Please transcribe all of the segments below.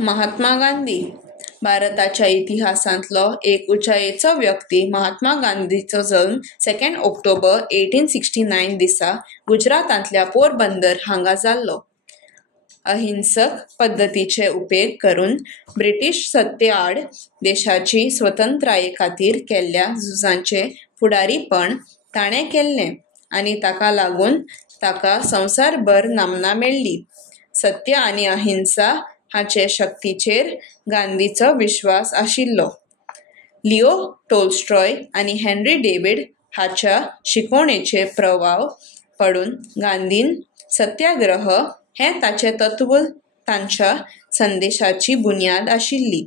महात्मा गांधी भारताच्या इतिहासांतलो एक उंचायेचो व्यक्ती महात्मा गांधीचो जल्म 2 ऑक्टोबर 1869 दिसा गुजरातांतल्या पोरबंदर हांगा जाल्लो. अहिंसक पद्धतीचे उपेग करून ब्रिटीश सत्ते आड देशाची स्वतंत्राये खातीर केल्ल्या झुजांचे फुडारीपण ताणें केल्लें आनी ताका लागून ताका संवसारभर नामना मेळ्ळी. सत्य आनी अहिंसा हाचे शक्तीचेर गांधीचो विश्वास आशिल्लो. लिओ टॉल्स्टॉय आनी हेन्री डेव्हिड हाच्या शिकवणेचे प्रभाव पडून गांधीन सत्याग्रह हें ताचें तत्व तांच्या संदेशाची बुन्याद आशिल्ली.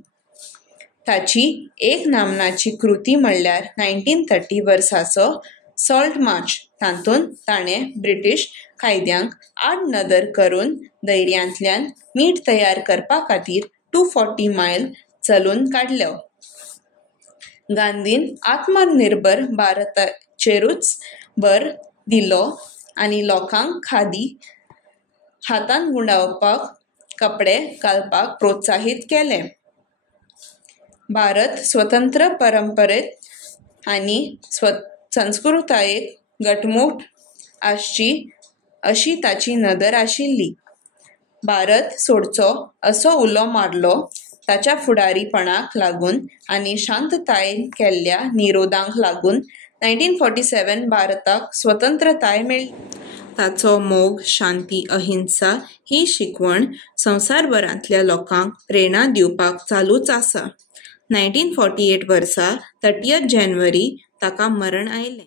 ताची एक नामनाची कृती म्हणल्यार 1930 वर्साचो सॉल्ट मार्च. तातूंत ताणें ब्रिटीश कायद्यांक आड नदर करून दर्यांतल्यान मीठ तयार करपा खातीर 240 मैल चलून काडलो. गांधीन आत्मनिर्भर भारताचेरूच भर दिलो आनी लोकांक खादी हातान गुंडाळपाक कपडे घालपाक प्रोत्साहीत केलें. भारत स्वतंत्र परंपरेंत आनी संस्कृतायेक घटमूट आसची अशी ताची नदर आशिल्ली. भारत सोडचो असो उलो मारलो ताच्या फुडारीपणाक लागून आनी शांततायेन केल्ल्या निरोधांक लागून 1947 भारताक स्वतंत्रताय मेळ्ळी. ताचो मोग शांती अहिंसा ही शिकवण संवसारभरांतल्या लोकांक प्रेरणा दिवपाक चालूच आसा. 1948 वर्सा 30 जानेवारी ताका मरण आयलें.